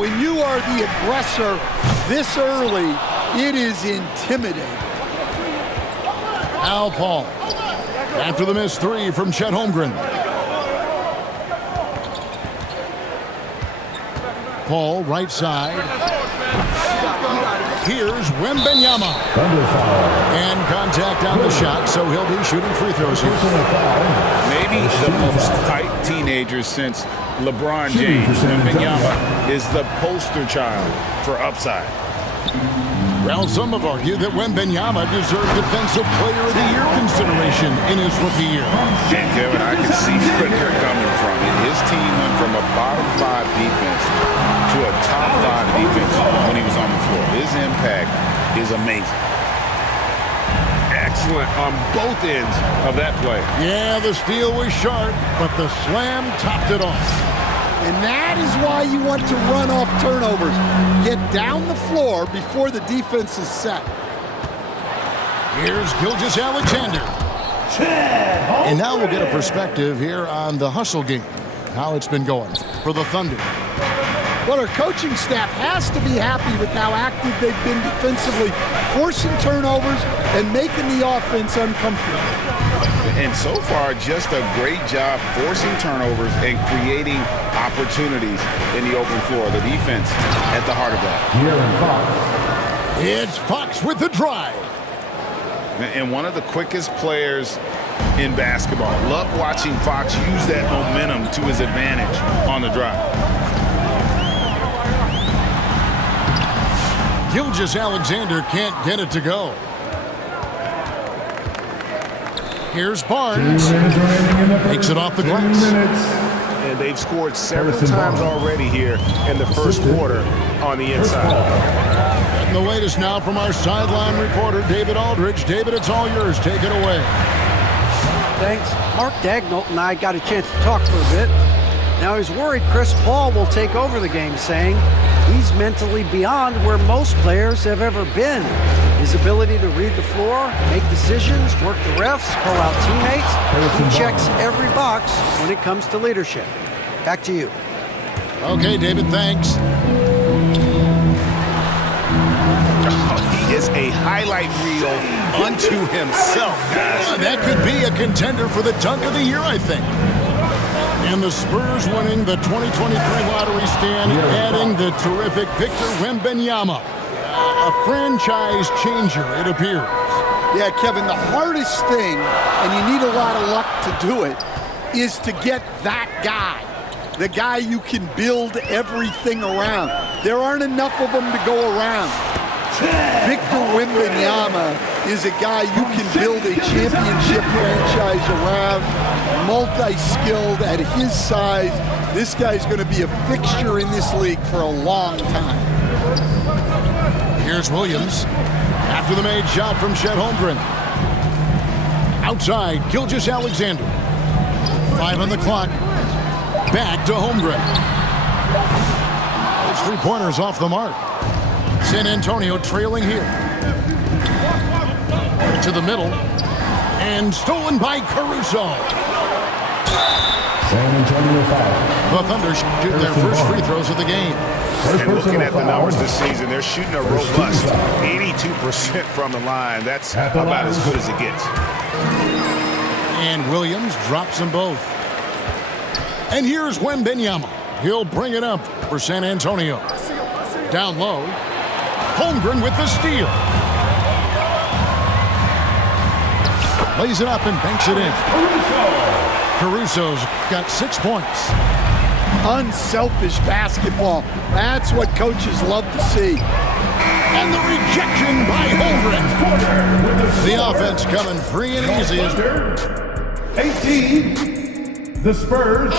when you are the aggressor this early, it is intimidating. Al Paul. After the missed three from Chet Holmgren. Paul, right side. Here's Wembanyama. And contact on the shot, so he'll be shooting free throws here. Maybe the most tight teenager since LeBron James. Wembanyama is the poster child for upside. Well, some have argued that Wembanyama deserved Defensive Player of the Year consideration in his rookie year. And Kevin, I can see where they're coming from. His team went from a bottom 5 defense to a top 5 defense when he was on the floor. His impact is amazing. Excellent on both ends of that play. Yeah, the steal was sharp, but the slam topped it off. And that is why you want to run off turnovers. Get down the floor before the defense is set. Here's Gilgeous-Alexander. And now we'll get a perspective here on the hustle game, how it's been going for the Thunder. Well, our coaching staff has to be happy with how active they've been defensively, forcing turnovers and making the offense uncomfortable. And so far, just a great job forcing turnovers and creating opportunities in the open floor. The defense at the heart of that. It's Fox with the drive. And one of the quickest players in basketball. Love watching Fox use that momentum to his advantage on the drive. Gilgeous-Alexander can't get it to go. Here's Barnes. Takes it off the glass. And they've scored several times already here in the first quarter on the inside. And the latest now from our sideline reporter, David Aldridge. David, it's all yours. Take it away. Thanks. Mark Dagnall and I got a chance to talk for a bit. Now he's worried Chris Paul will take over the game, saying he's mentally beyond where most players have ever been. His ability to read the floor, make decisions, work the refs, call out teammates, he checks every box when it comes to leadership. Back to you. Okay, David, thanks. He is a highlight reel unto himself, guys. That could be a contender for the dunk of the year, I think. And the Spurs winning the 2023 lottery stand, adding the terrific Victor Wembanyama. A franchise changer, it appears. Yeah, Kevin, the hardest thing, and you need a lot of luck to do it, is to get that guy. The guy you can build everything around. There aren't enough of them to go around. Victor Wembanyama is a guy you can build a championship franchise around, multi-skilled at his size. This guy's going to be a fixture in this league for a long time. Here's Williams. After the made shot from Chet Holmgren. Outside, Gilgeous-Alexander. 5 on the clock. Back to Holmgren. Those three-pointers off the mark. San Antonio trailing here. To the middle. And stolen by Caruso. San Antonio foul. The Thunder shoot their first free throws of the game. And looking at the numbers this season, they're shooting a robust 82% from the line. That's about as good as it gets. And Williams drops them both. And here's Wembanyama. He'll bring it up for San Antonio. Down low. Holmgren with the steal. Lays it up and banks it in. Caruso's got 6 points. Unselfish basketball. That's what coaches love to see. And the rejection by Holmgren. The offense coming free and easy. 18, the Spurs,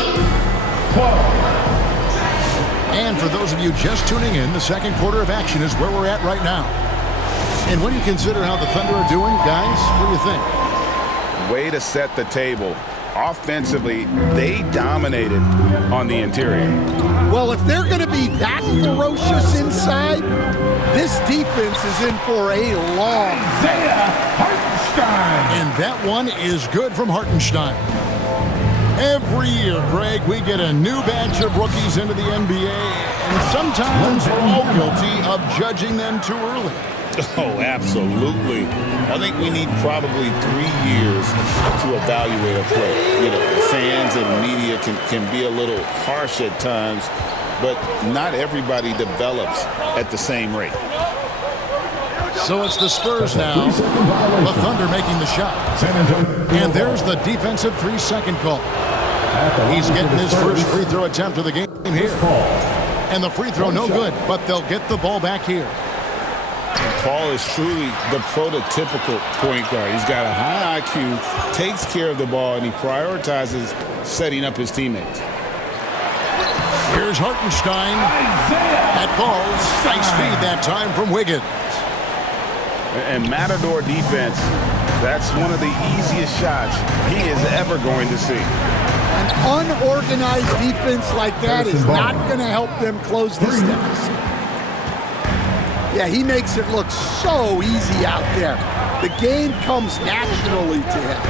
12. And for those of you just tuning in, the second quarter of action is where we're at right now. And when you consider how the Thunder are doing, guys, what do you think? Way to set the table. Offensively, they dominated on the interior. Well, if they're going to be that ferocious inside, this defense is in for a long Hartenstein. And that one is good from Hartenstein. Every year, Greg, we get a new batch of rookies into the NBA, And sometimes we're all guilty of judging them too early. Oh, absolutely. I think we need probably 3 years to evaluate a play. You know, fans and media can be a little harsh at times, but not everybody develops at the same rate. So it's the Spurs now. The Thunder making the shot. And there's the defensive 3-second call. He's getting his first free throw attempt of the game here. And the free throw no good, but they'll get the ball back here. Paul is truly the prototypical point guard. He's got a high IQ, takes care of the ball, and he prioritizes setting up his teammates. Here's Hartenstein. That falls. Nice feed that time from Wiggins. And Matador defense, that's one of the easiest shots he is ever going to see. An unorganized defense like that is not going to help them close this deficit. Yeah, he makes it look so easy out there. The game comes naturally to him.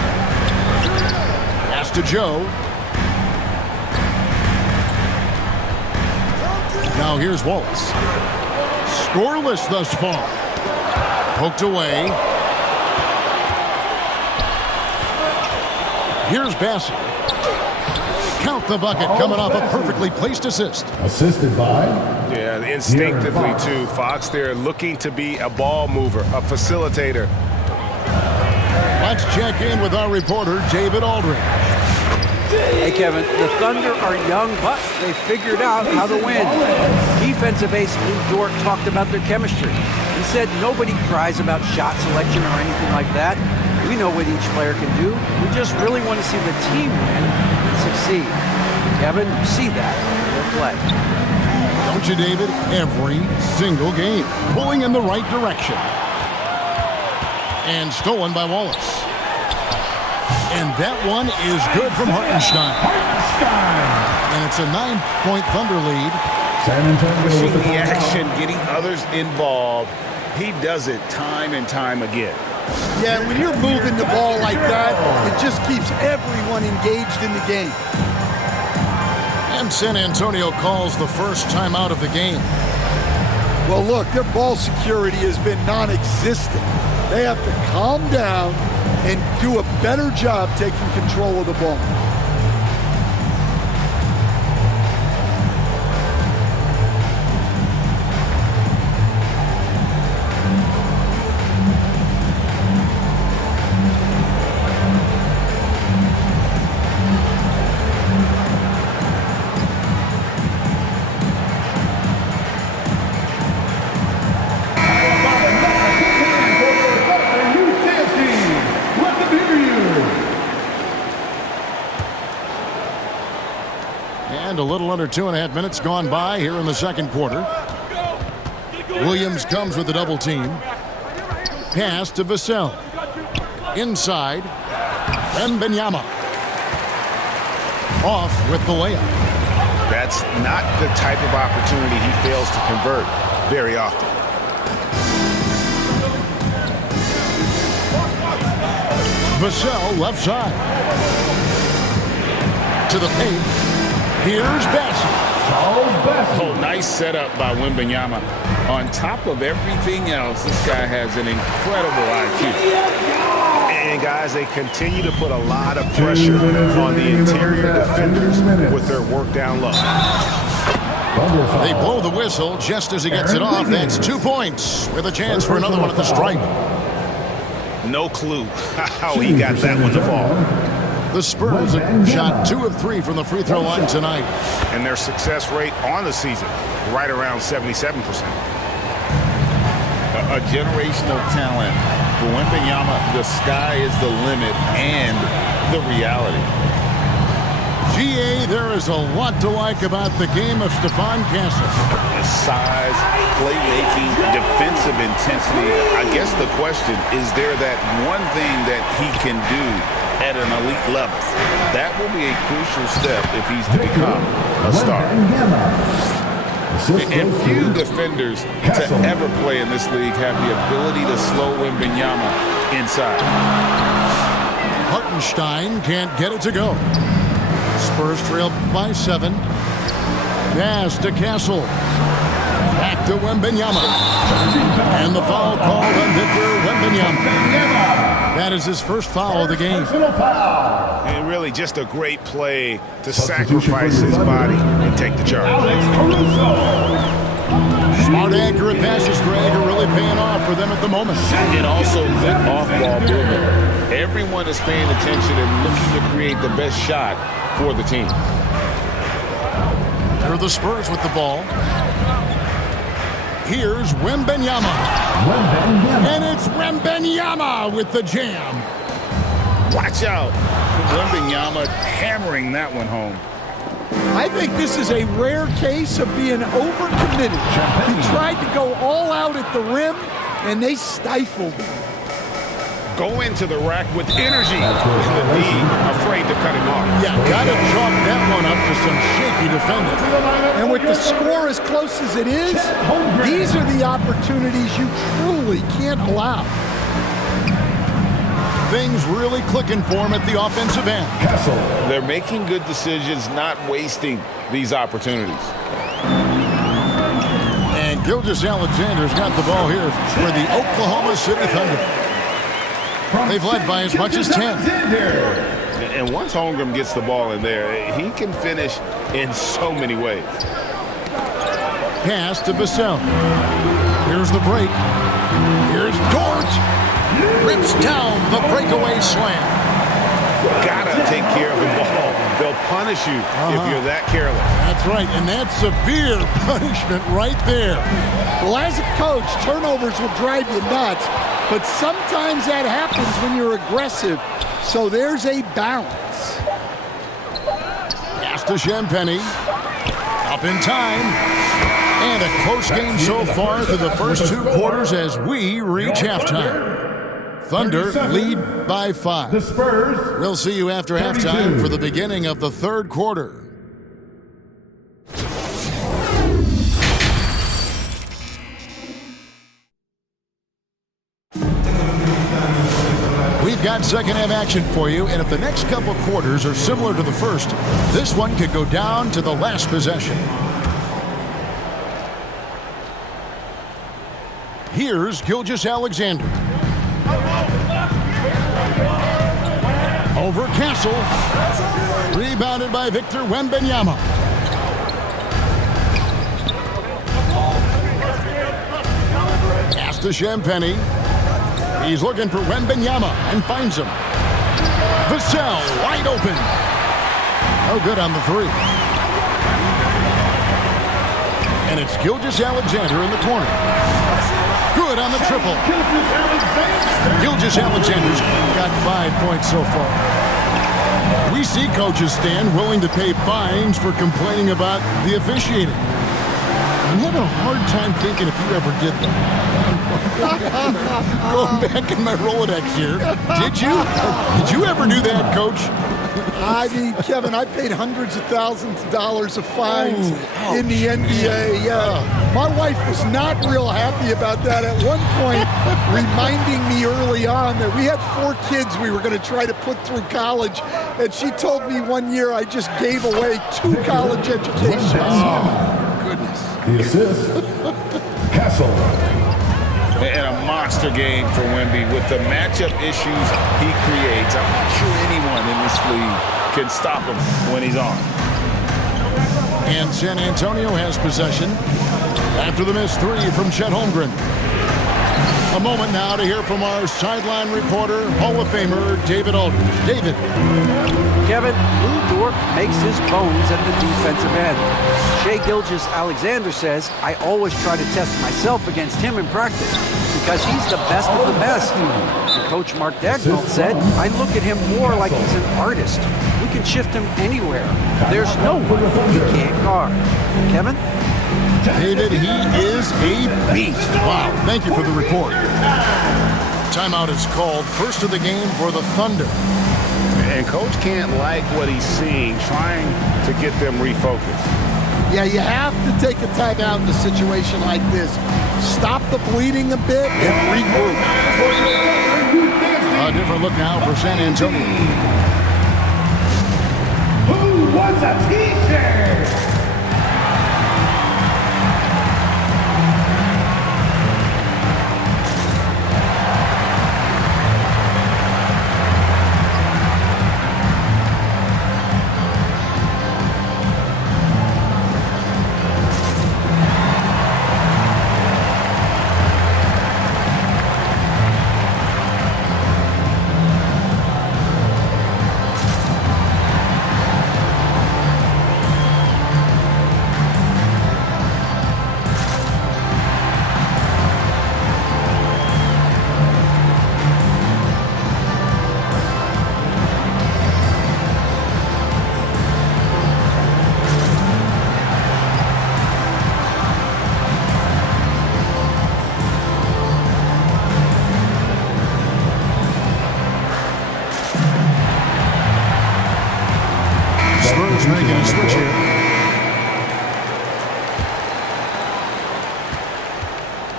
Pass to Joe. Now here's Wallace. Scoreless thus far. Poked away. Here's Bassett. Count the bucket coming off a perfectly placed assist. Assisted by... Yeah, instinctively too. Fox there looking to be a ball mover, a facilitator. Let's check in with our reporter, David Aldridge. Hey, Kevin, the Thunder are young, but they figured out how to win. Defensive ace Lou Dort talked about their chemistry. He said nobody cries about shot selection or anything like that. We know what each player can do. We just really want to see the team win and succeed. Kevin, you see that in their play. Don't you, David? Every single game. Pulling in the right direction. And stolen by Wallace. And that one is good from Hartenstein. And it's a 9-point Thunder lead. San Antonio with The action, getting others involved, he does it time and time again. Yeah, when you're moving the ball like that, it just keeps everyone engaged in the game. And San Antonio calls the first timeout of the game. Well, look, their ball security has been non-existent. They have to calm down and do a better job taking control of the ball. And a little under 2.5 minutes gone by here in the second quarter. Williams comes with the double team. Pass to Vassell. Inside. Wembanyama. Off with the layup. That's not the type of opportunity he fails to convert very often. Vassell left side. To the paint. Here's Bassett. Oh, nice setup by Wembanyama. On top of everything else, this guy has an incredible IQ. And guys, they continue to put a lot of pressure on the interior defenders with their work down low. They blow the whistle just as he gets it off. That's 2 points with a chance for another one at the stripe. No clue how he got that one to fall. The Spurs have shot 2 of 3 from the free throw line tonight. And their success rate on the season, right around 77%. A generational talent. For Wembanyama, the sky is the limit and the reality. GA, there is a lot to like about the game of Stephon Castle. His size, playmaking, defensive intensity. I guess the question, is there that one thing that he can do at an elite level? That will be a crucial step if he's to become a star. And few defenders to ever play in this league have the ability to slow Wembanyama inside. Hartenstein can't get it to go. Spurs trail by 7. Pass to Castle. Back to Wembanyama. And the foul called on Victor Wembanyama. That is his first foul of the game. And really just a great play to sacrifice his body and take the charge. Smart, accurate passes, Greg, are really paying off for them at the moment. And also that off-ball movement. Everyone is paying attention and looking to create the best shot for the team. There are the Spurs with the ball. Here's Wembanyama. And it's Wembanyama with the jam. Watch out. Wembanyama hammering that one home. I think this is a rare case of being overcommitted. He tried to go all out at the rim, and they stifled him. Go into the rack with energy. The D afraid to cut him off. Yeah, got to chalk that one up to some shaky defending. And with the score as close as it is, these are the opportunities you truly can't allow. Things really clicking for him at the offensive end. They're making good decisions, not wasting these opportunities. And Gilgeous-Alexander's got the ball here for the Oklahoma City Thunder. They've led by as much as 10. And once Holmgren gets the ball in there, he can finish in so many ways. Pass to Vassell. Here's the break. Here's Dort. Rips down the breakaway slam. Gotta take care of the ball. They'll punish you if you're that careless. That's right, and that's severe punishment right there. Well, as a coach, turnovers will drive you nuts, but sometimes that happens when you're aggressive. So there's a balance. Pass to Champagny. Up in time. And a close game so far through the first two quarters as we reach halftime. Thunder lead by 5. The Spurs. We'll see you after halftime for the beginning of the third quarter. We've got second half action for you, and if the next couple quarters are similar to the first, this one could go down to the last possession. Here's Gilgeous-Alexander. Over Castle. Rebounded by Victor Wembanyama. Pass to Champagny. He's looking for Wembanyama and finds him. Vassell wide open. No good on the three. And it's Gilgeous-Alexander in the corner. Good on the triple. Gilgeous-Alexander's got 5 points so far. We see coaches stand willing to pay fines for complaining about the officiating. I'm having a hard time thinking if you ever did that. Going back in my Rolodex here. Did you? Did you ever do that, Coach? I mean, Kevin, I paid hundreds of thousands of dollars of fines in the NBA. My wife was not real happy about that at one point, reminding me early on that we had 4 kids we were going to try to put through college, and she told me one year I just gave away 2 college educations. Goodness. The assist. Castle. And a monster game for Wemby with the matchup issues he creates. I'm not sure anyone in this league can stop him when he's on. And San Antonio has possession after the missed 3 from Chet Holmgren. A moment now to hear from our sideline reporter, Hall of Famer David Aldridge. David. Kevin, Lou Dort makes his bones at the defensive end. Shai Gilgeous-Alexander says, I always try to test myself against him in practice because he's the best of the best. And Coach Mark Dagnall said, I look at him more like he's an artist. We can shift him anywhere. There's no one he can't guard. Kevin? David, he is a beast. Wow, thank you for the report. Timeout is called. First of the game for the Thunder. And Coach can't like what he's seeing, trying to get them refocused. Yeah, you have to take a timeout in a situation like this. Stop the bleeding a bit and regroup. A different look now for San Antonio. Who wants a t-shirt?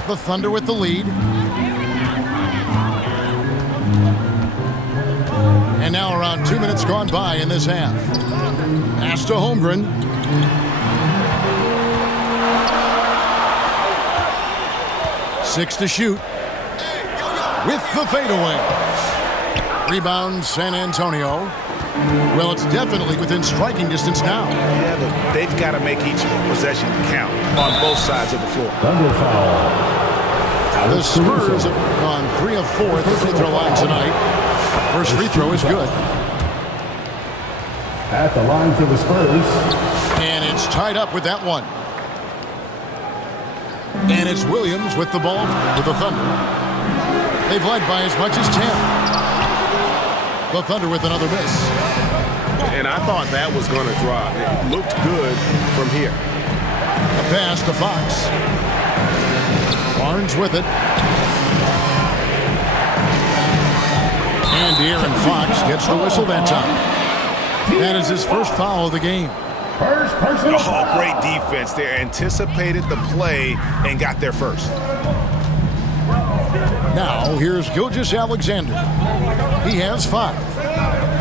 The Thunder with the lead. And now around 2 minutes gone by in this half. Pass to Holmgren. Six to shoot. With the fadeaway. Rebound San Antonio. Well, it's definitely within striking distance now. Yeah, but they've got to make each possession count on both sides of the floor. Thunder foul. The Spurs have gone 3 of 4 at the free throw line tonight. First free throw is good. At the line for the Spurs. And it's tied up with that one. And it's Williams with the ball with the Thunder. They've led by as much as 10. The Thunder with another miss. And I thought that was going to drop. It looked good from here. A pass to Fox. Barnes with it. And De'Aaron Fox gets the whistle that time. That is his first foul of the game. First personal foul. Oh, great defense there. Anticipated the play and got there first. Now here's Gilgeous-Alexander. He has 5.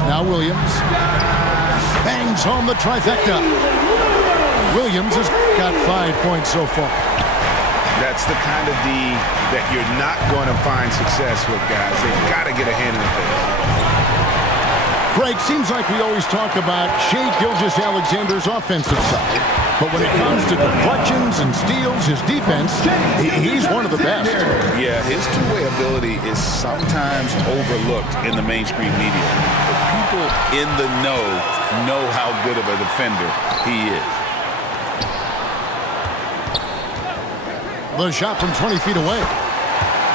Now Williams bangs home the trifecta. Williams has got 5 points so far. That's the kind of D that you're not going to find success with, guys. They've got to get a hand in the face. Greg, seems like we always talk about Shai Gilgeous-Alexander's offensive side. But when it comes to deflections and steals, his defense, he's one of the best. Yeah, his two-way ability is sometimes overlooked in the mainstream media. But people in the know how good of a defender he is. The shot from 20 feet away.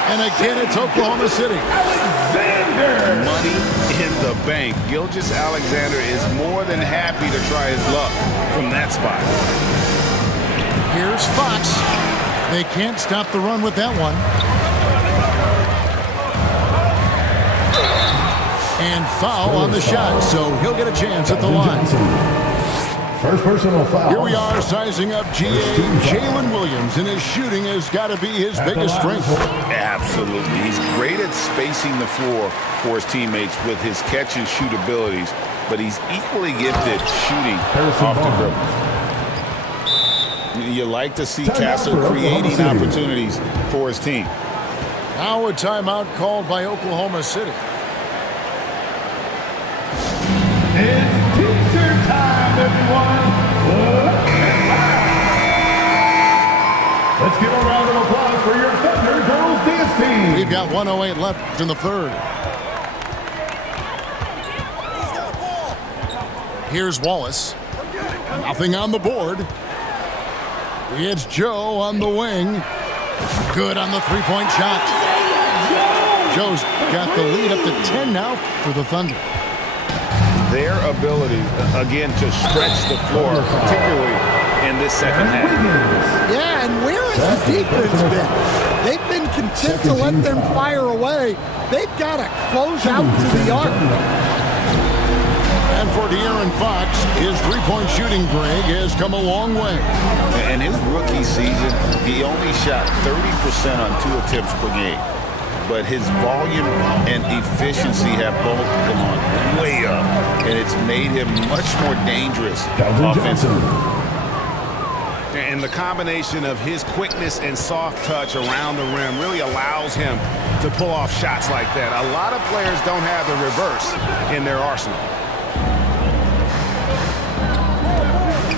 And again, it's Oklahoma City. Money in the bank. Gilgeous-Alexander is more than happy to try his luck from that spot. Here's Fox. They can't stop the run with that one. And foul on the shot, so he'll get a chance at the line. First personal foul. Here we are sizing up Jalen Williams, and his shooting has got to be his biggest strength. Absolutely. He's great at spacing the floor for his teammates with his catch and shoot abilities, but he's equally gifted shooting off the dribble. You like to see Castle creating opportunities for his team. Now a timeout called by Oklahoma City. It's teacher time, everyone. Let's give a round of applause for your Thunder Girls Dance Team. We've got 1:08 left in the third. Here's Wallace. Nothing on the board. It's Joe on the wing. Good on the three-point shot. Joe's got the lead up to 10 now for the Thunder. Their ability, again, to stretch the floor, particularly in this second half. Yeah, and where has the defense been? They've been content to let them fire away. They've got to close out to the arc. And for De'Aaron Fox, his three-point shooting, Greg, has come a long way. In his rookie season, he only shot 30% on 2 attempts per game. But his volume and efficiency have both gone way up, and it's made him much more dangerous offensively. And the combination of his quickness and soft touch around the rim really allows him to pull off shots like that. A lot of players don't have the reverse in their arsenal.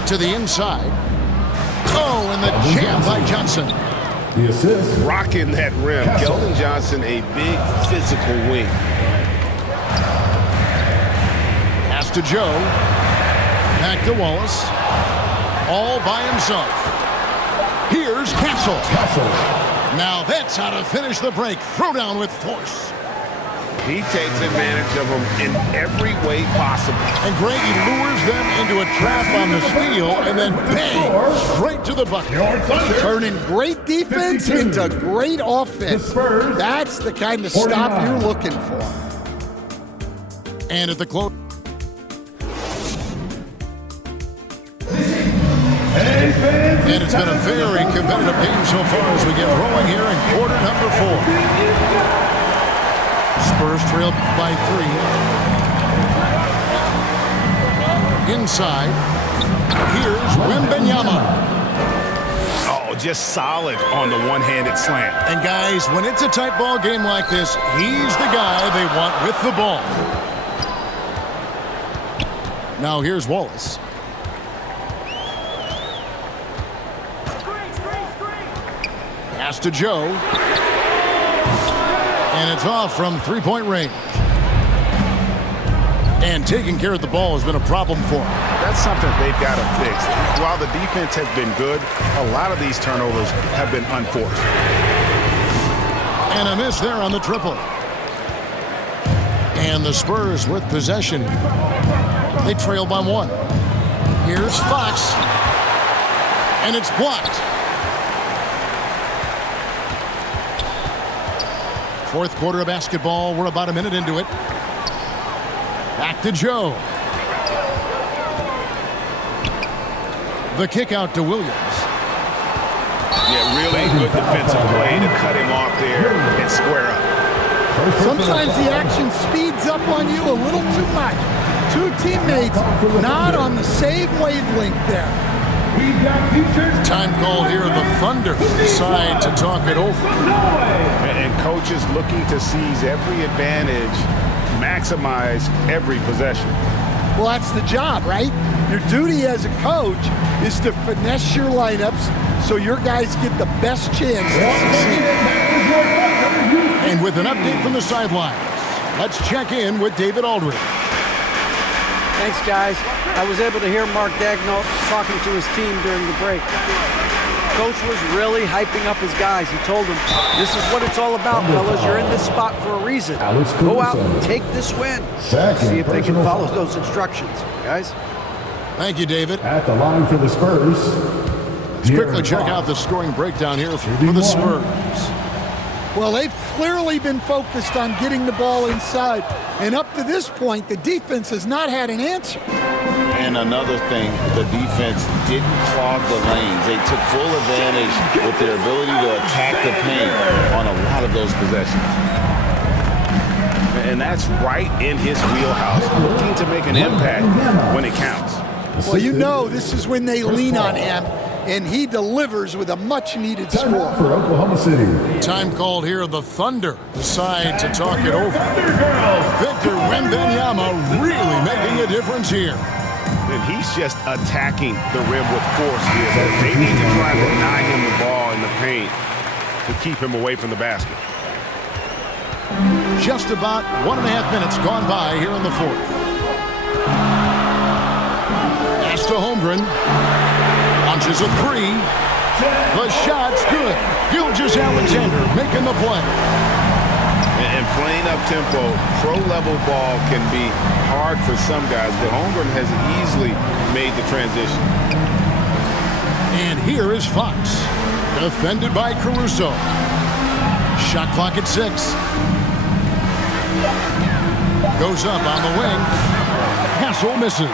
To the inside. Oh, and the jam by Johnson. The assist. Rocking that rim. Keldon Johnson, a big physical wing. Pass to Joe. Back to Wallace. All by himself. Here's Castle. Now that's how to finish the break. Throw down with force. He takes advantage of them in every way possible. And Greg, he lures them into a trap on the steal, and then bang, straight to the bucket. Turning great defense into great offense. That's the kind of stop you're looking for. And at the close. Hey, fans And it's been a very competitive game so far as we get rolling here in quarter number 4. Spurs trail by 3. Inside. Here's Wembanyama. Oh, just solid on the one-handed slam. And guys, when it's a tight ball game like this, he's the guy they want with the ball. Now here's Wallace. Pass to Joe. And it's off from three-point range. And taking care of the ball has been a problem for him. That's something they've got to fix. While the defense has been good, a lot of these turnovers have been unforced. And a miss there on the triple. And the Spurs with possession. They trail by 1. Here's Fox. And it's blocked. Fourth quarter of basketball. We're about a minute into it. Back to Joe. The kick out to Williams. Yeah, really good defensive play to cut him off there and square up. Sometimes the action speeds up on you a little too much. Two teammates not on the same wavelength there. Time call here. The Thunder decide to talk it over. And coaches looking to seize every advantage, maximize every possession. Well, that's the job, right? Your duty as a coach is to finesse your lineups so your guys get the best chance to succeed. And with an update from the sidelines, let's check in with David Aldridge. Thanks, guys. I was able to hear Mark Daigneault talking to his team during the break. Coach was really hyping up his guys. He told them, this is what it's all about, fellas. You're in this spot for a reason. Go out and take this win. See if they can follow those instructions, guys. Thank you, David. At the line for the Spurs. Let's quickly check out the scoring breakdown here for the Spurs. Well, they've clearly been focused on getting the ball inside. And up to this point, the defense has not had an answer. And another thing, the defense didn't clog the lanes. They took full advantage with their ability to attack the paint on a lot of those possessions. And that's right in his wheelhouse, looking to make an impact when it counts. Well, you know this is when they lean on him, and he delivers with a much-needed score. For Oklahoma City. Time called here. The Thunder decide to talk it over. Victor Wembanyama really making a difference here. And he's just attacking the rim with force here. They need to try to deny him the ball in the paint to keep him away from the basket. Just about 1.5 minutes gone by here in the fourth. Pass to Holmgren. Launches a three. The shot's good. Gilgeous-Alexander making the play. And playing up tempo, pro-level ball can be hard for some guys, but Holmgren has easily made the transition. And here is Fox. Defended by Caruso. Shot clock at 6. Goes up on the wing. Hassel misses.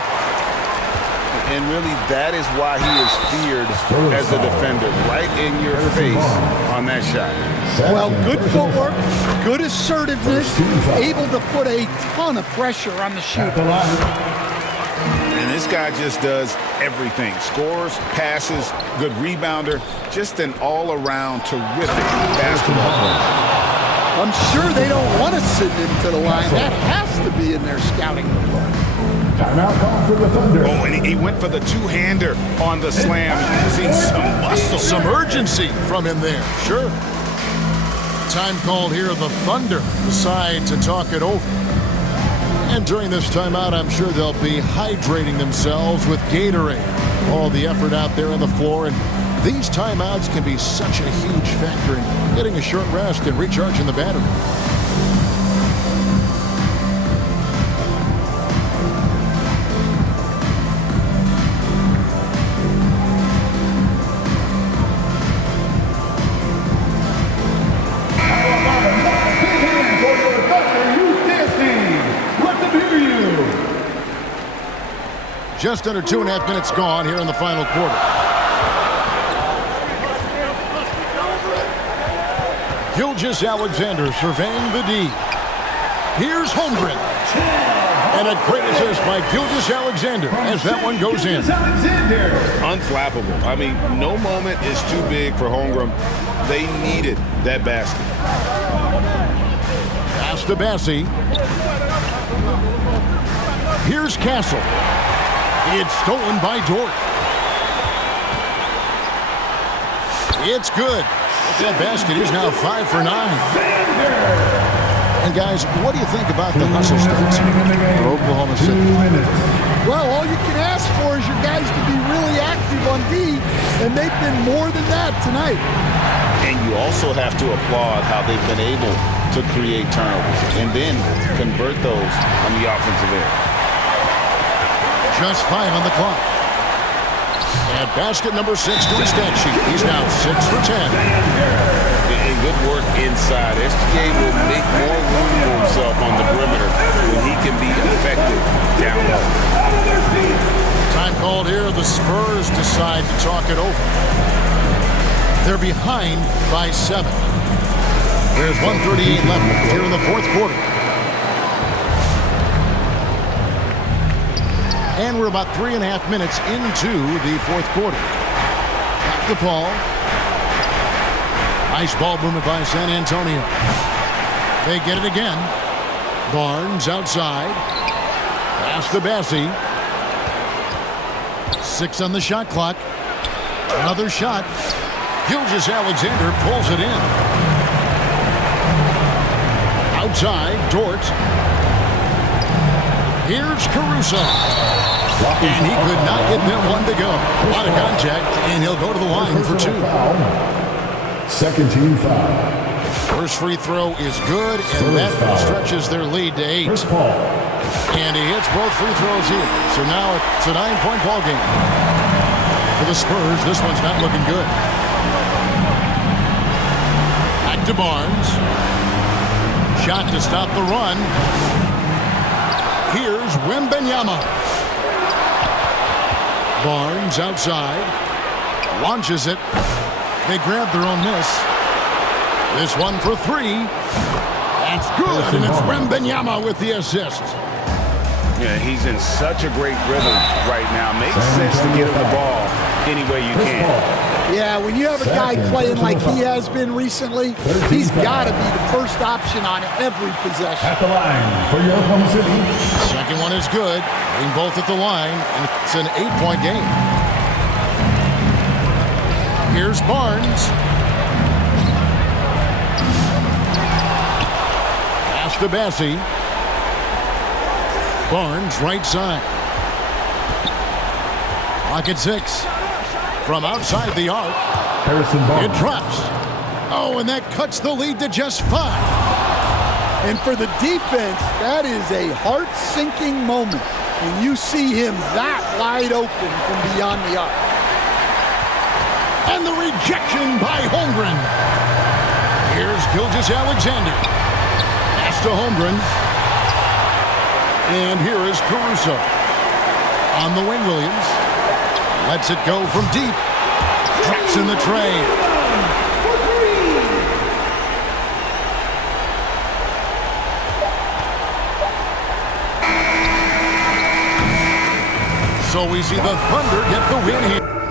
And really, that is why he is feared as a defender, right in your face on that shot. Well, good footwork, good assertiveness, able to put a ton of pressure on the shooter. And this guy just does everything. Scores, passes, good rebounder, just an all-around terrific basketball player. I'm sure they don't want to send him to the line. That has to be in their scouting report. Timeout call for the Thunder. Oh, and he went for the two-hander on the slam. Seeing some muscle. Some urgency from him there. Sure. Time called here. The Thunder decide to talk it over. And during this timeout, I'm sure they'll be hydrating themselves with Gatorade. All the effort out there on the floor. And these timeouts can be such a huge factor in getting a short rest and recharging the battery. Just under 2.5 minutes gone here in the final quarter. Gilgeous-Alexander surveying the D. Here's Holmgren. And a great assist by Gilgeous-Alexander as that one goes in. Unflappable. I mean, no moment is too big for Holmgren. They needed that basket. Pass to Bassie. Here's Castle. It's stolen by Dort. It's good. That basket is now 5 for 9. And guys, what do you think about the hustle stats for Oklahoma City? Well, all you can ask for is your guys to be really active on D, and they've been more than that tonight. And you also have to applaud how they've been able to create turnovers and then convert those on the offensive end. Just 5 on the clock. And basket number 6 to his stat sheet. He's now 6 for 10. And good work inside. SGA will make more room for himself on the perimeter when he can be effective down low. Time called here. The Spurs decide to talk it over. They're behind by 7. There's 1:38 left here in the fourth quarter. And we're about 3.5 minutes into the fourth quarter. Back to Paul. Nice ball movement by San Antonio. They get it again. Barnes outside. Pass to Bassie. 6 on the shot clock. Another shot. Gilgeous-Alexander pulls it in. Outside, Dort. Here's Caruso. And he could not get that one to go. A lot of contact, and he'll go to the line for 2. Second team foul. First free throw is good, and that stretches their lead to 8. Chris Paul. And he hits both free throws here. So now it's a 9-point ball game. For the Spurs, this one's not looking good. Back to Barnes. Shot to stop the run. Here's Wembanyama. Barnes outside. Launches it. They grab their own miss. This one for 3. That's good, and it's Wembanyama with the assist. Yeah, he's in such a great rhythm right now. Makes sense to get him the ball any way you can. Yeah, when you have a guy playing like he has been recently, he's got to be the first option on every possession. At the line for your Oklahoma City. Second one is good. Getting both at the line, and it's an 8-point game. Here's Barnes. Pass to Bassie. Barnes, right side. Clock at 6. From outside the arc. It drops. Oh, and that cuts the lead to just 5. And for the defense, that is a heart-sinking moment when you see him that wide open from beyond the arc. And the rejection by Holmgren. Here's Gilgeous-Alexander. Pass to Holmgren. And here is Caruso. On the wing, Williams. Lets it go from deep. Traps in the tray. So we see the Thunder get the win here.